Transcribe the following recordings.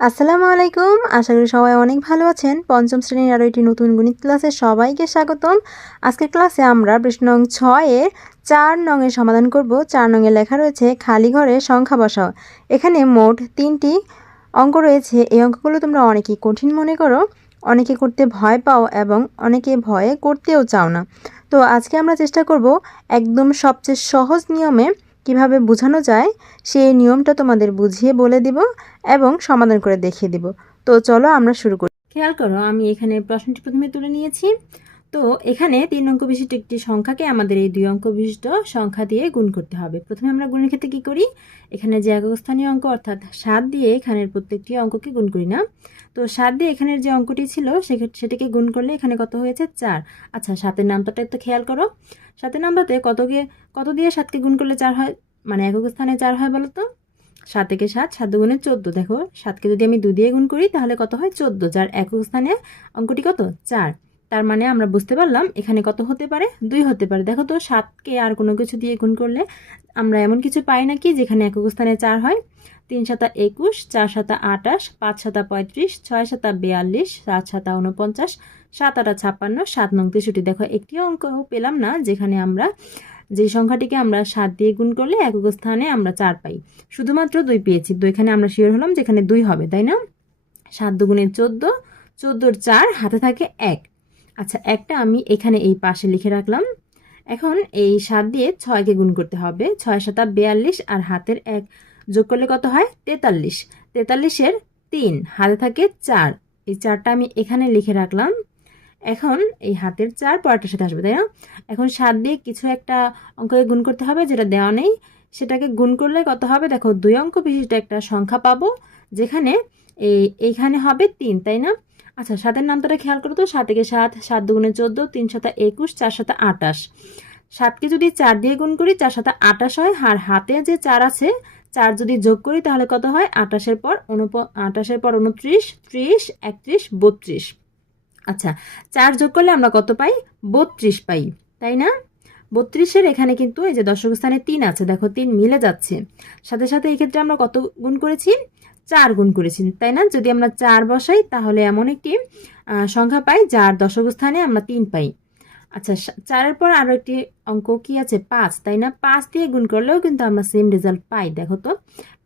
আসসালামু আলাইকুম। আশা করি সবাই অনেক ভালো আছেন। পঞ্চম শ্রেণির আরও একটি নতুন গণিত ক্লাসে সবাইকে স্বাগতম। আজকের ক্লাসে আমরা প্রশ্ন নং ছয়ের চার নংয়ের সমাধান করব। চার নংয়ে লেখা রয়েছে, খালি ঘরে সংখ্যা বসাও। এখানে মোট তিনটি অঙ্ক রয়েছে। এই অঙ্কগুলো তোমরা অনেকেই কঠিন মনে করো, অনেকে করতে ভয় পাও এবং অনেকে ভয়ে করতেও চাও না। তো আজকে আমরা চেষ্টা করব একদম সবচেয়ে সহজ নিয়মে কীভাবে বোঝানো যায়, সেই নিয়মটা তোমাদের বুঝিয়ে বলে দিব এবং সমাধান করে দেখিয়ে দিব। তো চলো আমরা শুরু করি। খেয়াল করো, আমি এখানে প্রশ্নটি প্রথমে তুলে নিয়েছি। তো এখানে তিন অঙ্ক বিশিষ্ট একটি সংখ্যাকে আমাদের এই দুই অঙ্ক বিশিষ্ট সংখ্যা দিয়ে গুণ করতে হবে। প্রথমে আমরা গুণের ক্ষেত্রে কী করি? এখানে যে একক স্থানীয় অঙ্ক, অর্থাৎ সাত দিয়ে এখানের প্রত্যেকটি অঙ্ককে গুণ করি না। তো সাত দিয়ে এখানের যে অঙ্কটি ছিল সেটাকে গুণ করলে এখানে কত হয়েছে চার। আচ্ছা সাতের নামটাটা একটু খেয়াল করো। সাতের নামটাতে কতকে কত দিয়ে সাতকে গুণ করলে চার হয়? মানে একক স্থানে চার হয় বলো তো? সাত থেকে সাত সাত দুগুণে চোদ্দ। দেখো, সাতকে যদি আমি দু দিয়ে গুণ করি, তাহলে কত হয়? চোদ্দ। যার একক স্থানে অঙ্কটি কত? চার। তার মানে আমরা বুঝতে পারলাম, এখানে কত হতে পারে? দুই হতে পারে। দেখো তো, সাতকে আর কোনো কিছু দিয়ে গুণ করলে আমরা এমন কিছু পাই নাকি, যেখানে একক স্থানে চার হয়? তিন সাতা একুশ চার সাতা আটাশ পাঁচ সাতা পঁয়ত্রিশ ছয় সাতা বিয়াল্লিশ সাত সাতা উনপঞ্চাশ সাত আটা ছাপ্পান্ন, সাত নং তেষট্টি। দেখো, একটি অঙ্ক পেলাম না, যেখানে আমরা যে সংখ্যাটিকে আমরা সাত দিয়ে গুণ করলে একক স্থানে আমরা চার পাই। শুধুমাত্র দুই পেয়েছি, তো এখানে আমরা শিওর হলাম যেখানে দুই হবে, তাই না? সাত দুগুণে চোদ্দ, চোদ্দোর চার, হাতে থাকে এক। আচ্ছা একটা আমি এখানে এই পাশে লিখে রাখলাম। এখন এই সাত দিয়ে ছয়কে গুণ করতে হবে ছয় সাতা বিয়াল্লিশ আর হাতের এক। যোগ করলে কত হয়? তেতাল্লিশ। তেতাল্লিশের তিন, হাতে থাকে চার। এই চারটা আমি এখানে লিখে রাখলাম। এখন এই হাতের চার পরেরটার সাথে আসবে, তাই না? এখন সাত দিয়ে কিছু একটা অঙ্ককে গুণ করতে হবে যেটা দেওয়া নেই। সেটাকে গুণ করলে কত হবে? দেখো, দুই অঙ্ক বিশিষ্ট একটা সংখ্যা পাবো, যেখানে এই, এইখানে হবে তিন, তাই না? আচ্ছা সাতের নামটা খেয়াল করো তো। সাত থেকে সাত সাত দুগুণে চোদ্দ, তিন সাতা একুশ, চার সাতা আটাশ সাতকে যদি চার দিয়ে গুণ করি, চার সাতা আটাশ হয়। আর হাতে যে চার আছে চার যদি যোগ করি, তাহলে কত হয়? আটাশের পর অনুপ আটাশের পর উনত্রিশ, ত্রিশ, একত্রিশ, বত্রিশ। আচ্ছা চার যোগ করলে আমরা কত পাই? বত্রিশ পাই, তাই না? বত্রিশের এখানে কিন্তু এই যে দশক স্থানে তিন আছে, দেখো তিন মিলে যাচ্ছে। সাথে সাথে এই ক্ষেত্রে আমরা কত গুণ করেছি? চার গুণ করেছি, তাই না? যদি আমরা চার বসাই, তাহলে এমন একটি সংখ্যা পাই, যার দশক স্থানে আমরা তিন পাই। আচ্ছা চারের পর আরও একটি অঙ্ক কি আছে? পাঁচ, তাই না? পাঁচ দিয়ে গুণ করলেও কিন্তু আমরা সেম রেজাল্ট পাই, দেখো তো।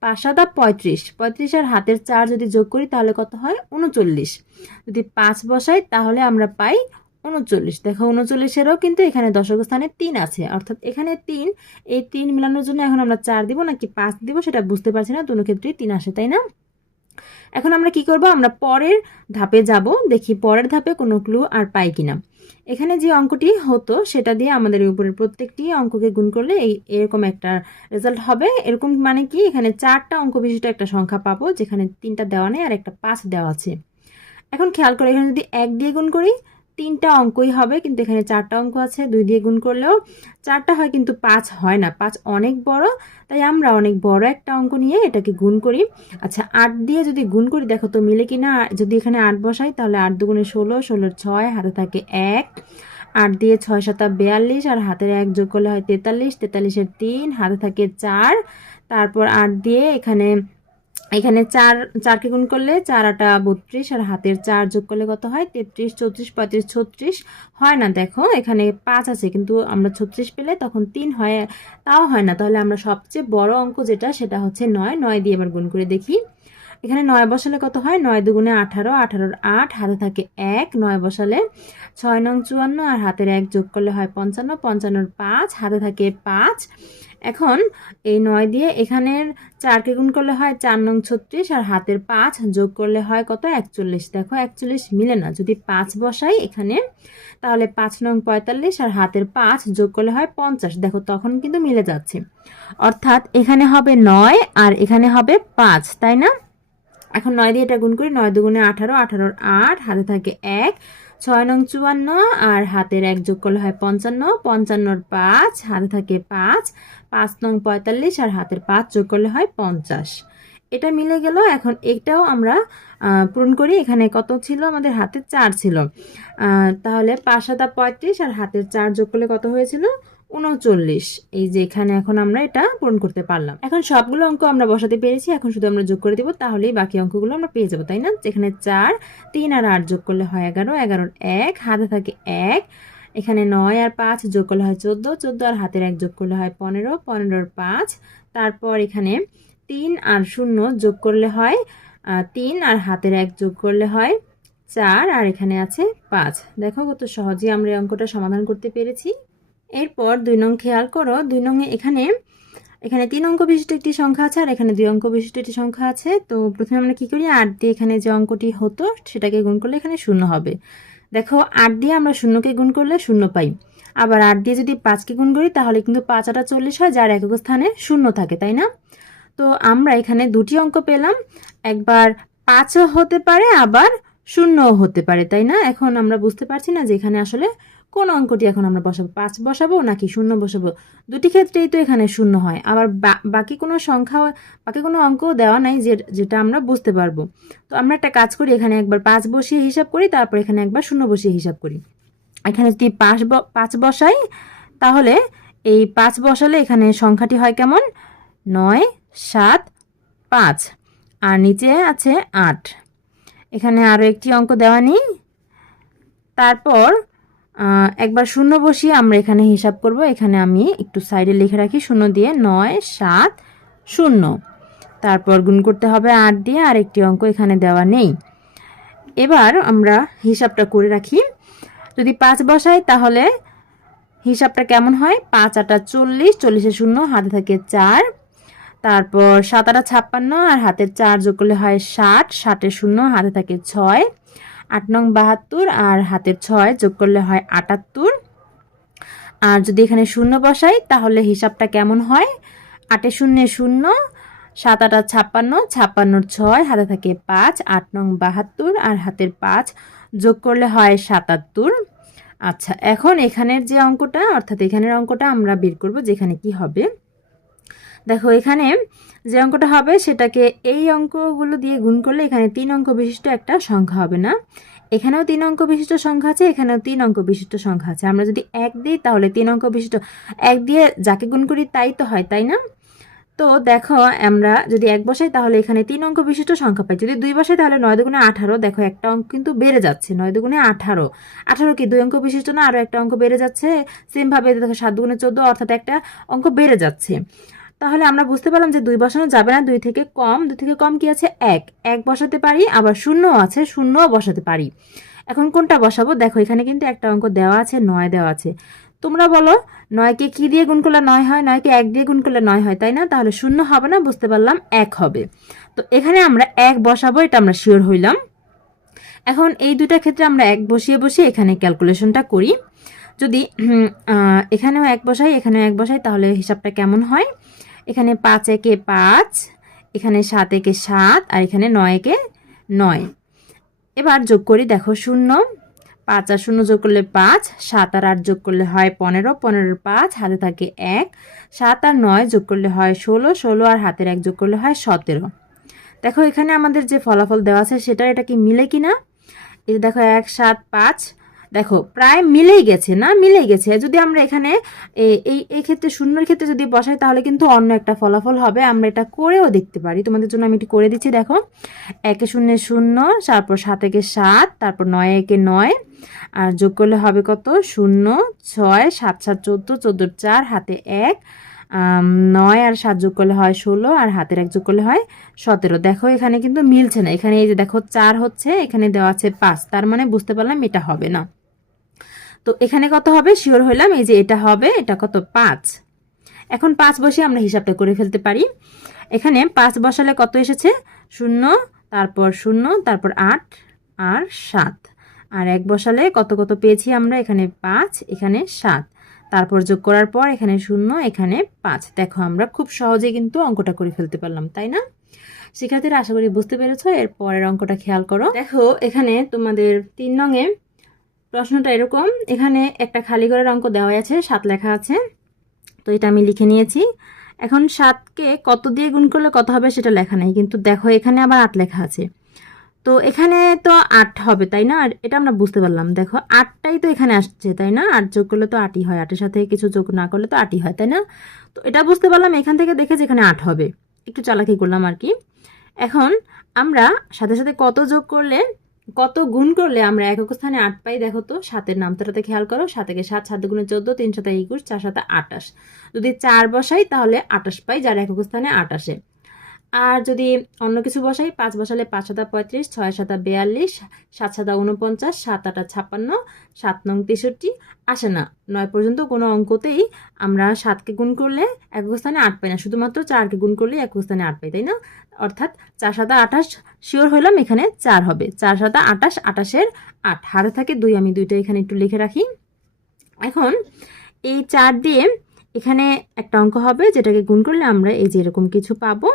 পাঁচ সাদা পঁয়ত্রিশ পঁয়ত্রিশ আর হাতের চার যদি যোগ করি তাহলে কত হয়? উনচল্লিশ। যদি পাঁচ বসাই তাহলে আমরা পাই উনচল্লিশ। দেখো, উনচল্লিশেরও কিন্তু এখানে দশক স্থানে তিন আছে। অর্থাৎ এখানে তিন, এই তিন মেলানোর জন্য এখন আমরা চার দিব নাকি পাঁচ দিব সেটা বুঝতে পারছি না দুটো ক্ষেত্রেই তিন আসে, তাই না? এখন আমরা কি করব? আমরা পরের ধাপে যাব। দেখি পরের ধাপে কোনো ক্লু আর পাই কিনা। এখানে যে অঙ্কটি হতো, সেটা দিয়ে আমাদের উপরের প্রত্যেকটি অঙ্ককে গুণ করলে এই এরকম একটা রেজাল্ট হবে। এরকম মানে কি? এখানে চারটা অঙ্ক বিশিষ্ট একটা সংখ্যা পাবো, যেখানে তিনটা দেওয়া নেই আর একটা পাঁচ দেওয়া আছে। এখন খেয়াল করে এখানে যদি এক দিয়ে গুণ করি তিনটা অঙ্কই হবে, কিন্তু এখানে চারটা অঙ্ক আছে, দুই দিয়ে গুণ করলেও চারটা হয় কিন্তু পাঁচ হয় না, পাঁচ অনেক বড়, তাই আমরা অনেক বড় একটা অঙ্ক নিয়ে এটাকে গুণ করি। আচ্ছা আট দিয়ে যদি গুণ করি, দেখো তো মিলে কি না যদি এখানে আট বসাই, তাহলে আট দুগুণে ষোলো, ষোলোর ছয়, হাতে থাকে এক। আট দিয়ে ছয় সাতা বিয়াল্লিশ, আর হাতের এক যোগ করলে হয় তেতাল্লিশ, তেতাল্লিশের তিন, হাতে থাকে চার। তারপর আট দিয়ে এখানে এখানে চার, চারকে গুণ করলে চার, আটা বত্রিশ আর হাতের চার যোগ করলে কত হয়? তেত্রিশ, চৌত্রিশ, পঁয়ত্রিশ, ছত্রিশ। হয় না, দেখো, এখানে পাঁচ আছে, কিন্তু আমরা ছত্রিশ পেলে তখন তিন হয়, তাও হয় না। তাহলে আমরা সবচেয়ে বড় অঙ্ক যেটা, সেটা হচ্ছে নয়। নয় দিয়ে এবার গুণ করে দেখি। এখানে নয় বসালে কত হয়? নয় দুগুণে আঠারো, আঠারোর আট, হাতে থাকে এক। নয় বসালে ছয় নং চুয়ান্ন আর হাতের এক যোগ করলে হয় পঞ্চান্ন। পঞ্চান্নর পাঁচ, হাতে থাকে পাঁচ। এখন এই নয় দিয়ে এখানের চারকে গুণ করলে হয় চার নং ছত্রিশ আর হাতের পাঁচ যোগ করলে হয় কত? একচল্লিশ। দেখো, একচল্লিশ মিলে না। যদি পাঁচ বসাই এখানে, তাহলে পাঁচ নং পঁয়তাল্লিশ আর হাতের পাঁচ যোগ করলে হয় পঞ্চাশ। দেখো, তখন কিন্তু মিলে যাচ্ছে। অর্থাৎ এখানে হবে নয় আর এখানে হবে পাঁচ, তাই না? এখন নয় দিয়ে এটা গুণ করি, নয় দুগুণে আঠারো, আঠারোর আট, হাতে থাকে এক। ছয় নং চুয়ান্ন, আর হাতের এক যোগ করলে হয় পঞ্চান্ন, পঞ্চান্নর পাঁচ, হাতে থাকে পাঁচ পাঁচ নং পঁয়তাল্লিশ, আর হাতের পাঁচ যোগ করলে হয় পঞ্চাশ। এটা মিলে গেল, এখন এটাও আমরা পূরণ করি, এখানে কত ছিল? আমাদের হাতে চার ছিল। তাহলে পাঁচ সাতা পঁয়ত্রিশ, আর হাতের চার যোগ করলে কত হয়েছিল? উনচল্লিশ এই যে এখানে এখন আমরা এটা পূরণ করতে পারলাম। এখন সবগুলো অঙ্ক আমরা বসাতে পেরেছি, এখন শুধু আমরা যোগ করে দেবো, তাহলেই বাকি অঙ্কগুলো আমরা পেয়ে যাব, তাই না? যেখানে চার, তিন আর আট যোগ করলে হয় এগারো, এগারোর এক, হাতে থাকে এক। এখানে নয় আর পাঁচ যোগ করলে হয় চোদ্দ চোদ্দ আর হাতের এক যোগ করলে হয় পনেরো, পনেরোর পাঁচ। তারপর এখানে তিন আর শূন্য যোগ করলে হয় তিন আর হাতের এক যোগ করলে হয় চার, আর এখানে আছে পাঁচ। দেখো কত সহজেই আমরা এই অঙ্কটা সমাধান করতে পেরেছি। এরপর দুই নং খেয়াল করো, দুই নংয়ে এখানে এখানে তিন অঙ্ক বিশিষ্ট একটি সংখ্যা আছে আর এখানে দুই অঙ্ক বিশিষ্ট একটি সংখ্যা আছে। তো প্রথমে আমরা কি করি? আট দিয়ে এখানে যে অঙ্কটি হতো, সেটাকে গুণ করলে এখানে শূন্য হবে। দেখো, আট দিয়ে আমরা শূন্যকে গুণ করলে শূন্য পাই। আবার আট দিয়ে যদি পাঁচকে গুণ করি, তাহলে কিন্তু পাঁচ আটা চল্লিশ হয়, যার একক স্থানে শূন্য থাকে, তাই না? তো আমরা এখানে দুটি অঙ্ক পেলাম। একবার পাঁচও হতে পারে, আবার শূন্যও হতে পারে, তাই না? এখন আমরা বুঝতে পারছি না যে এখানে আসলে কোন অঙ্কটি এখন আমরা বসাবো? পাঁচ বসাবো নাকি শূন্য বসাবো? দুটি ক্ষেত্রেই তো এখানে শূন্য হয়। আবার বাকি কোনো সংখ্যা, বাকি কোনো অঙ্কও দেওয়া নাই যেটা আমরা বুঝতে পারব। তো আমরা একটা কাজ করি, এখানে একবার পাঁচ বসিয়ে হিসাব করি, তারপর এখানে একবার শূন্য বসিয়ে হিসাব করি। এখানে যদি পাঁচ পাঁচ বসাই, তাহলে এই পাঁচ বসালে এখানে সংখ্যাটি হয় কেমন? নয়, সাত, পাঁচ। আর নিচে আছে আট। এখানে আরও একটি অঙ্ক দেওয়া নেই। তারপর একবার শূন্য বসিয়ে আমরা এখানে হিসাব করব। এখানে আমি একটু সাইডে লিখে রাখি, শূন্য দিয়ে নয়, সাত, শূন্য। তারপর গুণ করতে হবে আট দিয়ে আর একটি অঙ্ক এখানে দেওয়া নেই। এবার আমরা হিসাবটা করে রাখি। যদি পাঁচ বসাই তাহলে হিসাবটা কেমন হয়? পাঁচ আটা চল্লিশ, চল্লিশে শূন্য, হাতে থাকে চার। তারপর সাত আটা ছাপ্পান্ন আর হাতের চার যোগ করলে হয় ষাট ষাটের শূন্য, হাতে থাকে ছয়। আট নং বাহাত্তর আর হাতের ছয় যোগ করলে হয় আটাত্তর। আর যদি এখানে শূন্য বসাই, তাহলে হিসাবটা কেমন হয়? আটে শূন্যে শূন্য, সাত আটা ছাপ্পান্ন, ছাপ্পান্নর ছয়, হাতে থাকে পাঁচ, আট নং বাহাত্তর আর হাতের পাঁচ যোগ করলে হয় সাতাত্তর। আচ্ছা এখন এখানের যে অঙ্কটা, অর্থাৎ এখানের অঙ্কটা আমরা বের করব যেখানে কি হবে। দেখো, এখানে যে অঙ্কটা হবে সেটাকে এই অঙ্কগুলো দিয়ে গুণ করলে এখানে তিন অঙ্ক বিশিষ্ট একটা সংখ্যা হবে না। এখানেও তিন অঙ্ক বিশিষ্ট সংখ্যা আছে, এখানেও তিন অঙ্ক বিশিষ্ট সংখ্যা আছে। আমরা যদি এক দিই, তাহলে তিন অঙ্ক বিশিষ্ট। এক দিয়ে যাকে গুণ করি, তাই তো হয়, তাই না? তো দেখো, আমরা যদি এক বসাই, তাহলে এখানে তিন অঙ্ক বিশিষ্ট সংখ্যা পাই। যদি দুই বসাই, তাহলে নয় দুগুণে আঠারো। দেখো, একটা অঙ্ক কিন্তু বেড়ে যাচ্ছে, নয় দুগুণে আঠারো। আঠারো কি, দুই অঙ্ক বিশিষ্ট না? আরও একটা অঙ্ক বেড়ে যাচ্ছে। সেমভাবে দেখো, সাত দুগুণে চোদ্দ, অর্থাৎ একটা অঙ্ক বেড়ে যাচ্ছে। তাহলে আমরা বুঝতে পারলাম যে দুই বসানো যাবে না, দুই থেকে কম, দুই থেকে কম কি আছে? এক। এক বসাতে পারি, আবার শূন্য আছে, শূন্যও বসাতে পারি। এখন কোনটা বসাবো? দেখো, এখানে কিন্তু একটা অঙ্ক দেওয়া আছে, নয় দেওয়া আছে। তোমরা বলো, নয়কে কি দিয়ে গুণ করলে নয় হয়? নয়কে এক দিয়ে গুণ করলে নয় হয়, তাই না? তাহলে শূন্য হবে না, বুঝতে পারলাম, এক হবে। তো এখানে আমরা এক বসাবো, এটা আমরা শিওর হইলাম। এখন এই দুটা ক্ষেত্রে আমরা এক বসিয়ে বসিয়ে এখানে ক্যালকুলেশনটা করি। যদি এখানেও এক বসাই, এখানেও এক বসাই, তাহলে হিসাবটা কেমন হয়? এখানে পাঁচ একে পাঁচ, এখানে সাত একে সাত, আর এখানে নয় একে নয়। এবার যোগ করি, দেখো শূন্য। পাঁচ আর শূন্য যোগ করলে পাঁচ, সাত আর আট যোগ করলে হয় পনেরো, পনেরোর পাঁচ হাতে থাকে এক। সাত আর নয় যোগ করলে হয় ষোলো ষোলো আর হাতের এক যোগ করলে হয় সতেরো। দেখো এখানে আমাদের যে ফলাফল দেওয়া আছে, সেটা এটা কি মিলে কি না এই দেখো এক, সাত, পাঁচ দেখো, প্রায় মিলেই গেছে, না? মিলেই গেছে। যদি আমরা এখানে এই এই ক্ষেত্রে, শূন্যের ক্ষেত্রে যদি বসাই, তাহলে কিন্তু অন্য একটা ফলাফল হবে। আমরা এটা করেও দেখতে পারি। তোমাদের জন্য আমি এটি করে দিচ্ছি, দেখো। একে শূন্যে শূন্য, তারপর সাত একে সাত, তারপর নয় একে নয়, আর যোগ করলে হবে কত? শূন্য, ছয়, সাত সাত, চোদ্দ চোদ্দোর চার, হাতে এক নয়, আর সাত যোগ করলে হয় ষোলো, আর হাতের এক যোগ করলে হয় সতেরো। দেখো, এখানে কিন্তু মিলছে না। এখানে এই যে দেখো, চার হচ্ছে, এখানে দেওয়া আছে পাঁচ। তার মানে বুঝতে পারলাম এটা হবে না। তো এখানে কত হবে? শিওর হইলাম, এই যে এটা হবে, এটা কত? পাঁচ। এখন পাঁচ বসে আমরা হিসাবটা করে ফেলতে পারি। এখানে পাঁচ বসালে কত এসেছে? শূন্য, তারপর শূন্য, তারপর আট, আর সাত। আর এক বসালে কত কত পেয়েছি আমরা? এখানে পাঁচ, এখানে সাত। তারপর যোগ করার পর এখানে শূন্য, এখানে পাঁচ। দেখো, আমরা খুব সহজে কিন্তু অঙ্কটা করে ফেলতে পারলাম, তাই না? শিক্ষার্থীরা, আশা করি বুঝতে পেরেছ? এর পরের অঙ্কটা খেয়াল করো। দেখো, এখানে তোমাদের তিন নঙে প্রশ্নটা এরকম। এখানে একটা খালি ঘরের অঙ্ক দেওয়া আছে, সাত লেখা আছে। তো এটা আমি লিখে নিয়েছি। এখন সাতকে কত দিয়ে গুণ করলে কত হবে সেটা লেখা নেই, কিন্তু দেখো এখানে আবার আট লেখা আছে। তো এখানে তো আট হবে, তাই না? আর এটা আমরা বুঝতে পারলাম। দেখো, আটটাই তো এখানে আসছে, তাই না? আট যোগ করলে তো আটই হয়। আটের সাথে কিছু যোগ না করলে তো আটই হয়, তাই না? তো এটা বুঝতে পারলাম, এখান থেকে দেখে যেখানে আট হবে। একটু চালাকি করলাম আর কি। এখন আমরা সাথে সাথে কত যোগ করলে কত গুণ করলে আমরা একক স্থানে আট পাই, দেখো তো, সাতের নামতাটাতে খেয়াল করো, সাতেকে সাত সাত গুণে চোদ্দ, তিন সাথে একুশ, চার সাথে আটাশ। যদি চার বসাই তাহলে আটাশ পাই, যার একক স্থানে আটাশে আর যদি অন্য কিছু বসাই, পাঁচ বসালে পাঁচ সাতা পঁয়ত্রিশ, ছয় সাতা বিয়াল্লিশ, সাত সাতা উনপঞ্চাশ সাত আটা ছাপ্পান্ন, সাত নং তেষট্টি, আসে না। নয় পর্যন্ত কোনো অঙ্কতেই আমরা সাতকে গুণ করলে এক স্থানে আট পাই না। শুধুমাত্র চারকে গুণ করলে একক স্থানে আট পাই, তাই না? অর্থাৎ চার সাতা আঠাশ, শিওর হইলাম এখানে চার হবে। চার সাতা আঠাশ, আঠাশের আট। হাতে থাকে দুই, আমি দুইটা এখানে একটু লিখে রাখি। এখন এই চার দিয়ে এখানে একটা অঙ্ক হবে, যেটাকে গুণ করলে আমরা এই যে এরকম কিছু পাবো।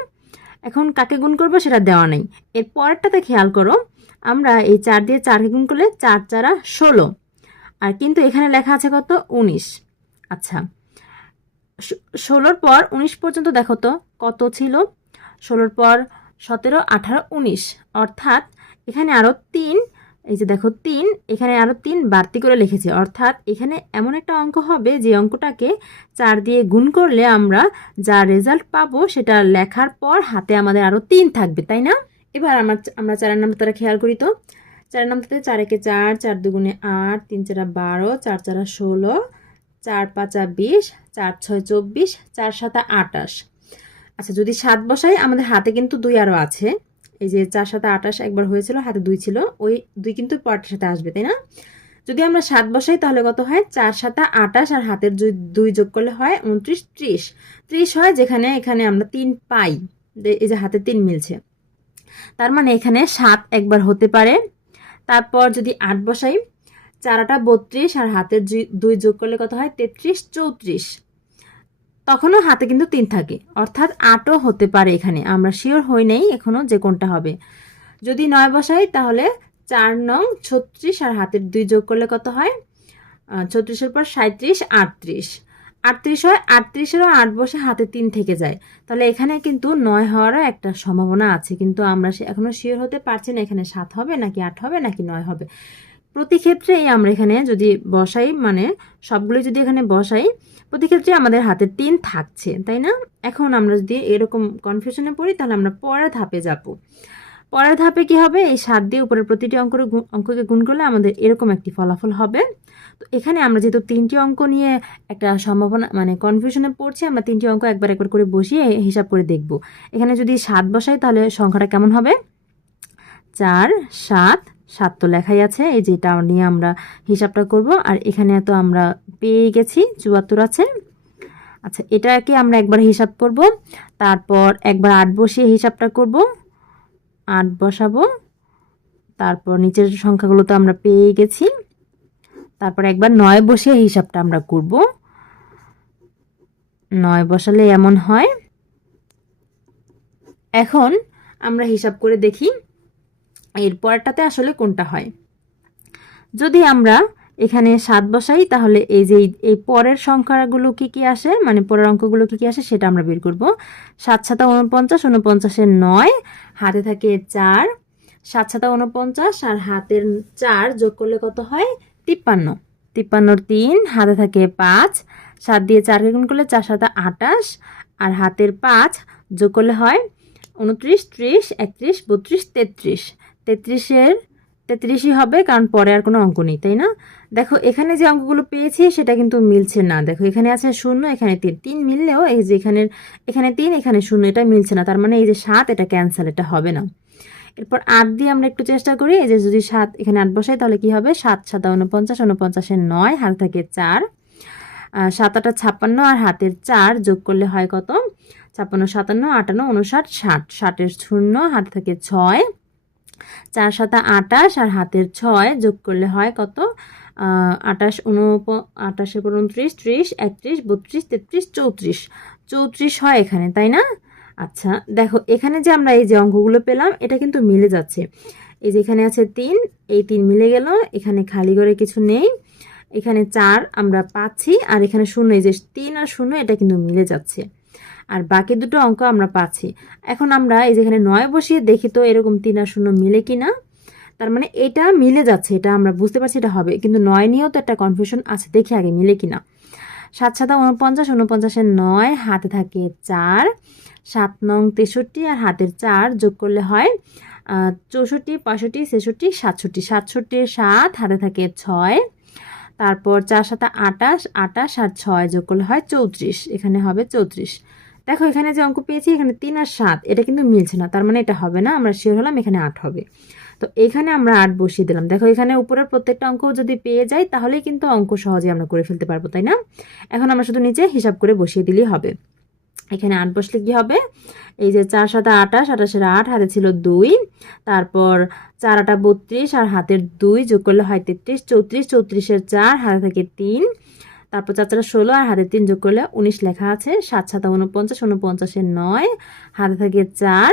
এখন কাকে গুণ করব সেটা দেওয়া নেই। এর পরেরটাতে খেয়াল করো, আমরা এই চার দিয়ে চারকে গুণ করলে চার চারা ষোলো। আর কিন্তু এখানে লেখা আছে কত? উনিশ। আচ্ছা ষোলোর পর উনিশ পর্যন্ত দেখো তো কত ছিল? ষোলোর পর সতেরো, আঠারো, উনিশ। অর্থাৎ এখানে আরও তিন এই যে দেখো, তিন, এখানে আরও তিন বাড়তি করে লিখেছে। অর্থাৎ এখানে এমন একটা অঙ্ক হবে, যে অঙ্কটাকে চার দিয়ে গুণ করলে আমরা যা রেজাল্ট পাবো সেটা লেখার পর হাতে আমাদের আরও তিন থাকবে, তাই না? এবার আমার আমরা চারের নামটা তারা খেয়াল করি তো। চারের নামটাতে চার একে চার চার দুগুণে আট, তিন চারা বারো, চার চারা ষোলো, চার পাঁচা বিশ, চার ছয় চব্বিশ, চার সাতা আটাশ। আচ্ছা যদি সাত বসাই, আমাদের হাতে কিন্তু দুই আরও আছে। এই যে চার সাথে আটাশ একবার হয়েছিল, হাতে দুই ছিল, ওই দুই কিন্তু পরটার সাথে আসবে, তাই না? যদি আমরা সাত বসাই তাহলে কত হয়? চার সাথে আটাশ আর হাতের দুই যোগ করলে হয় উনত্রিশ, ত্রিশ। ত্রিশ হয় যেখানে, এখানে আমরা তিন পাই এই যে হাতে তিন মিলছে। তার মানে এখানে সাত একবার হতে পারে। তারপর যদি আট বসাই, চারাটা বত্রিশ আর হাতের দুই যোগ করলে কত হয়? তেত্রিশ, চৌত্রিশ। তখনও হাতে কিন্তু তিন থাকে। অর্থাৎ আটও হতে পারে এখানে। আমরা শিওর হই নেই এখনও যে কোনটা হবে। যদি নয় বসাই, তাহলে চার নং ছত্রিশ আর হাতের দুই যোগ করলে কত হয়? ছত্রিশের পর সাঁত্রিশ আটত্রিশ। আটত্রিশ হয়, আটত্রিশেরও আট বসে হাতে তিন থেকে যায়। তাহলে এখানে কিন্তু নয় হওয়ারও একটা সম্ভাবনা আছে। কিন্তু আমরা এখনও শিওর হতে পারছি না, এখানে সাত হবে নাকি আট হবে নাকি নয় হবে। প্রতি ক্ষেত্রেই আমরা এখানে যদি বসাই মানে সবগুলো যদি এখানে বসাই প্রতি ক্ষেত্রে আমাদের হাতে তিন থাকছে, তাই না? এখন আমরা যদি এরকম কনফিউশনে পড়ি, তাহলে আমরা পরের ধাপে যাব। পরের ধাপে কি হবে? এই সাত দিয়ে উপরের প্রতিটি অঙ্কের অঙ্ককে গুণ করলে আমাদের এরকম একটি ফলাফল হবে। তো এখানে আমরা যেহেতু তিনটি অঙ্ক নিয়ে একটা সম্ভাবনা মানে কনফিউশনে পড়ছি, আমরা তিনটি অঙ্ক একবার একবার করে বসিয়ে হিসাব করে দেখব। এখানে যদি সাত বসাই, তাহলে সংখ্যাটা কেমন হবে? চার, সাত সাত তো লেখাই আছে, এই যেটা নিয়ে আমরা হিসাবটা করব। আর এখানে তো আমরা পেয়ে গেছি, চুয়াত্তর আছে। আচ্ছা এটাকে আমরা একবার হিসাব করব। তারপর একবার আট বসিয়ে হিসাবটা করব। আট বসাবো। তারপর নিচের সংখ্যাগুলো তো আমরা পেয়ে গেছি। তারপর একবার নয় বসিয়ে হিসাবটা আমরা করব। নয় বসালে এমন হয়। এখন আমরা হিসাব করে দেখি এর পরেরটাতে আসলে কোনটা হয়? যদি আমরা এখানে সাত বসাই, তাহলে এই যে এই- পরের সংখ্যাগুলো কি কি আসে? মানে পরের অঙ্কগুলো কি কি আসে সেটা আমরা বের করব। সাত সাতা উনপঞ্চাশ উনপঞ্চাশের নয়, হাতে থাকে চার। সাত সাতা উনপঞ্চাশ আর হাতের চার যোগ করলে কত হয়? তিপ্পান্ন। তিপ্পান্নর তিন, হাতে থাকে পাঁচ। সাত দিয়ে চারকে গুণ করলে চার সাতা আটাশ। আর হাতের পাঁচ যোগ করলে হয় উনত্রিশ ত্রিশ, একত্রিশ, বত্রিশ, তেত্রিশ। তেত্রিশের, তেত্রিশই হবে, কারণ পরে আর কোনো অঙ্ক নেই, তাই না? দেখো, এখানে যে অঙ্কগুলো পেয়েছি, সেটা কিন্তু মিলছে না। দেখো, এখানে আছে শূন্য, এখানে তিন। তিন মিললেও এই যে এখানের, এখানে তিন, এখানে শূন্য, এটা মিলছে না। তার মানে এই যে সাত, এটা ক্যান্সেল এটা হবে না। এরপর আট দিয়ে আমরা একটু চেষ্টা করি, এই যে যদি সাত এখানে আট বসাই, তাহলে কি হবে? সাত, সাতা উনপঞ্চাশ উনপঞ্চাশের নয়, হাতে থাকে চার। সাত, আটা ছাপ্পান্ন আর হাতের চার যোগ করলে হয় কত? ছাপ্পান্ন, সাতান্ন, আটান্ন, উনষাট, ষাট। ষাটের শূন্য, হাতে থাকে ছয়। চার সাতা আটাশ আর হাতের ছয় যোগ করলে হয় কত? আটাশ উনপ আটাশের পর উনত্রিশ ত্রিশ, একত্রিশ, বত্রিশ, তেত্রিশ, চৌত্রিশ। চৌত্রিশ হয় এখানে, তাই না? আচ্ছা দেখো, এখানে যে আমরা এই যে অঙ্কগুলো পেলাম, এটা কিন্তু মিলে যাচ্ছে। এই যে এখানে আছে তিন, এই তিন মিলে গেল, এখানে খালি করে কিছু নেই। এখানে চার আমরা পাচ্ছি, আর এখানে শূন্য, এই যে তিন আর শূন্য, এটা কিন্তু মিলে যাচ্ছে। আর বাকি দুটো অঙ্ক আমরা পাচ্ছি। এখন আমরা এই যেখানে নয় বসিয়ে দেখি তো এরকম তিন আর শূন্য মিলে কি না তার মানে এটা মিলে যাচ্ছে, এটা আমরা বুঝতে পারছি এটা হবে। কিন্তু নয় নিয়েও তো একটা কনফিউশন আছে, দেখি আগে মিলে কি না সাত সাতা উনপঞ্চাশ উনপঞ্চাশের নয়, হাতে থাকে চার। সাত নং তেষট্টি আর হাতের চার যোগ করলে হয় চৌষট্টি, পঁয়ষট্টি, ছেষট্টি, সাতষট্টি। সাতষট্টির সাত, হাতে থাকে ছয়। তারপর চার সাথে আটাশ আটাশ আর ছয় যোগ করলে হয় চৌত্রিশ। এখানে হবে চৌত্রিশ। দেখো, এখানে যে অঙ্ক পেয়েছি, এখানে তিন আর সাত, এটা কিন্তু মিলছে না। তার মানে এটা হবে না, আমরা শিওর হলাম এখানে আট হবে। তো এখানে আমরা আট বসিয়ে দিলাম। দেখো, এখানে উপরের প্রত্যেকটা অঙ্ক যদি পেয়ে যাই, তাহলেই কিন্তু অঙ্ক সহজে আমরা করে ফেলতে পারব, তাই না? এখন আমরা শুধু নিচে হিসাব করে বসিয়ে দিলেই হবে। এখানে আট বসলে কি হবে? এই যে চার সাথে আটাশ আটাশের আট, হাতে ছিল দুই। তারপর চার আটা বত্রিশ, আর হাতের দুই যোগ করলে হয় তেত্রিশ, চৌত্রিশ, চৌত্রিশের চার, হাতে থাকে তিন। তারপর চার চার ষোলো আর হাতে তিন যোগ করলে উনিশ লেখা আছে। সাত সাত উনপঞ্চাশ উনপঞ্চাশের নয়। হাতে থাকে চার।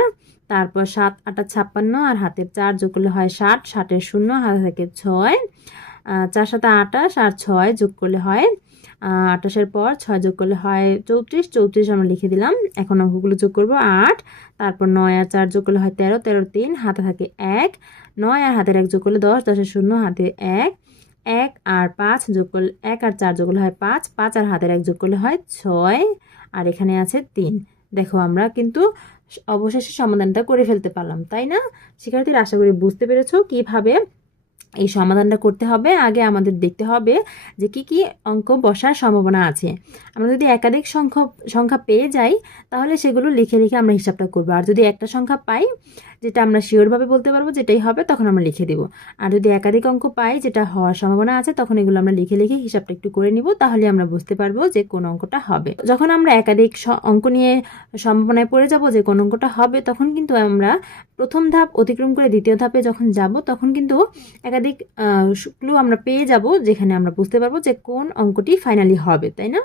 তারপর সাত, আটা ছাপ্পান্ন আর হাতে চার যোগ করলে হয় ষাট। ষাটের শূন্য, হাতে থাকে ছয়। চার সাথে আটাশ আর ছয় যোগ করলে হয় আটাশের পর ছয় যোগ করলে হয় চৌত্রিশ। চৌত্রিশ আমরা লিখে দিলাম। এখন অঙ্কগুলো যোগ করব আট। তারপর নয় আর চার যোগ করলে হয় তেরো। তেরো, তিন, হাতে থাকে এক। নয় আর হাতের এক যোগ করলে দশ। দশের শূন্য, হাতে এক। এক আর পাঁচ যোগ করলে এক আর চার যোগ করলে হয় পাঁচ পাঁচ আর হাতের এক যোগ করলে হয় ছয়, আর এখানে আছে তিন। দেখো আমরা কিন্তু অবশেষে সমাধানটা করে ফেলতে পারলাম, তাই না? শিক্ষার্থীরা, আশা করি বুঝতে পেরেছ কীভাবে এই সমাধানটা করতে হবে। আগে আমাদের দেখতে হবে যে কি কি অঙ্ক বসার সম্ভাবনা আছে। আমরা যদি একাধিক সংখ্যা সংখ্যা পেয়ে যাই, তাহলে সেগুলো লিখে লিখে আমরা হিসাবটা করব। আর যদি একটা সংখ্যা পাই যেটা আমরা শিওরভাবে বলতে পারব যেটাই হবে, তখন আমরা লিখে দেবো। আর যদি একাধিক অঙ্ক পাই যেটা হওয়ার সম্ভাবনা আছে, তখন এগুলো আমরা লিখে লিখে হিসাবটা একটু করে নিব, তাহলে আমরা বুঝতে পারব যে কোন অঙ্কটা হবে। যখন আমরা একাধিক অঙ্ক নিয়ে সম্ভাবনায় পড়ে যাব যে কোন অঙ্কটা হবে, তখন কিন্তু আমরা প্রথম ধাপ অতিক্রম করে দ্বিতীয় ধাপে যখন যাব, তখন কিন্তু একাধিক ক্লু আমরা পেয়ে যাব, যেখানে আমরা বুঝতে পারব যে কোন অঙ্কটি ফাইনালি হবে, তাই না?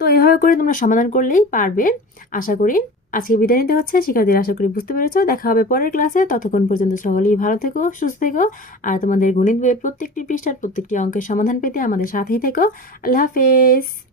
তো এভাবে করে তোমরা সমাধান করলেই পারবে। আশা করি আজকে বিদায় নিতে হচ্ছে। শিক্ষার্থীরা আশা করি বুঝতে পেরেছ। দেখা হবে পরের ক্লাসে। ততক্ষণ পর্যন্ত সকলেই ভালো থেকো, সুস্থ থেকো। আর তোমাদের গণিত বইয়ের প্রত্যেকটি পৃষ্ঠার প্রত্যেকটি অঙ্কের সমাধান পেতে আমাদের সাথেই থেকো। আল্লাহ হাফেজ।